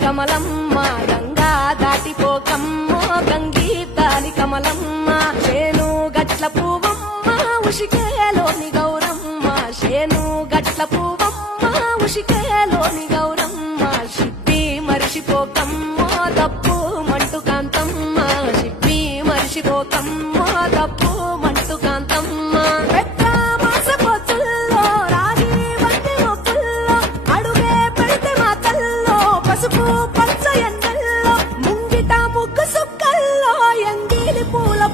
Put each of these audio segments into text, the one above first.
కమలమ్మ గంగా దాటిపోకమ్మో గంగీ తాలి కమలమ్మ చేను గట్ల పువ్వమ్మ ఉషికేలోని గౌరమ్మ చేను గట్ల పువ్వమ్మ ఉషికేలోని గౌరమ్మ షిప్పి మరిషిపోకమ్మో దప్పు మంటు కాంతమ్మ షిప్పి మరిషిపోకమ్మో దప్పు మంటు కాంతమ్మ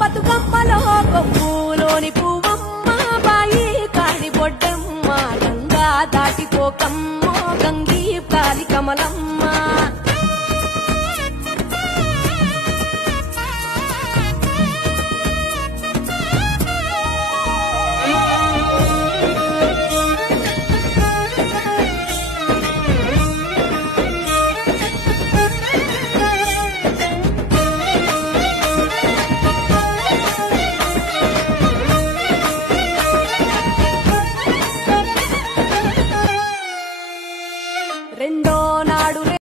బతుకమ్మలో కొమ్ములోని పువ్వమ్మ బాయి కాడి బొడ్డమ్మ గంగా దాటిపోకమ్మో గంగీ పాలి కమలమ్మ